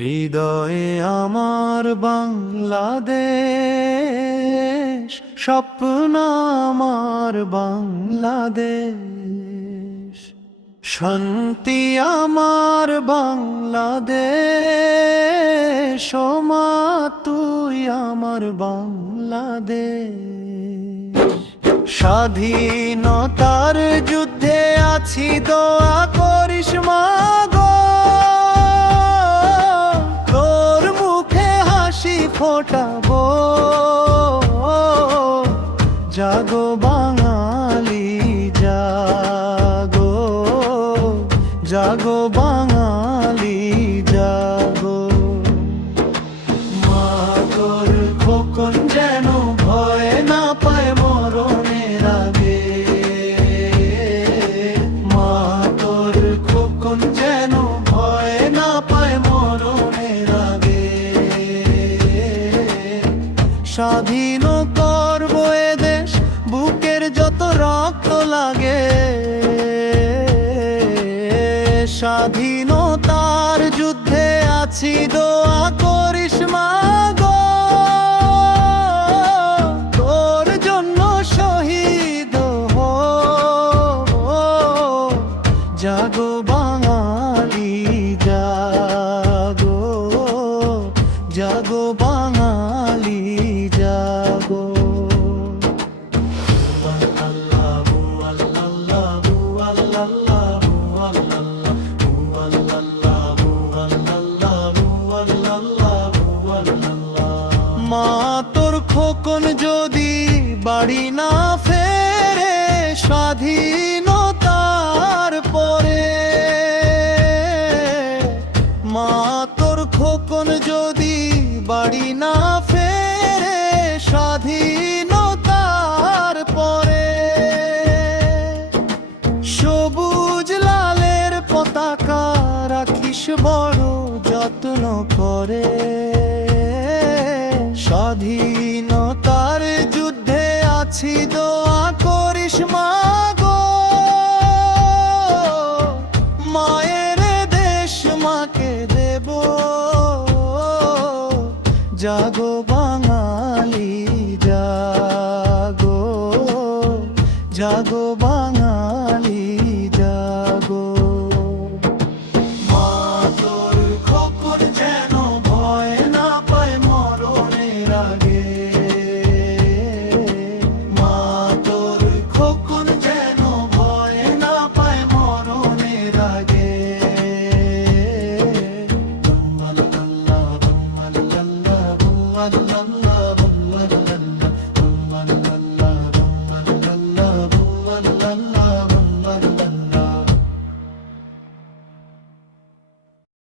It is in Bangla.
হৃদয়ে আমার বাংলাদেশ, স্বপ্ন আমার বাংলাদেশ, শান্তি আমার বাংলাদেশ, ও মা তুই আমার বাংলাদেশ। স্বাধীনতার যুদ্ধে আছি, দোয়া করিস মা গো, তোর মুখে হাসি ফোটাবো। জাগো বাঙালি জাগো, জাগো বাঙালি জাগো। মা তোর খোকন যেন ভয় না পায় মরণের আগে, মা তোর খোকন যেন ভয় না পায় মরণের আগে। স্বাধীন করবো এ দেশ, বুকের যত রক্ত লাগে। স্বাধীনতার যুদ্ধে আছি, দোয়া করিস মা গো, তোর জন্য শহীদ হব। জাগো বাঙালি জাগো, জাগো বাঙালি জাগো। মা তোর খোকন যদি বাড়ি না ফেরে স্বাধীনতার পরে, মা তোর খোকন যদি বাড়ি না ফেরে স্বাধীনতার পরে, সবুজ লালের পতাকা রাখিস বড় যত্ন করে। স্বাধীনতার যুদ্ধে আছি, দোয়া করিস মা গো, মায়ের দেশ মাকে দেব। জাগো বাঙালি জাগো, জাগো বাঙালি জাগো। মা তোর খোকন যেন ভয় না পায় মরণের আগে, মা তোর খোকন যেন ভয় না পায় মরণের আগে। আল্লাহ আল্লাহ আল্লাহ আল্লাহ।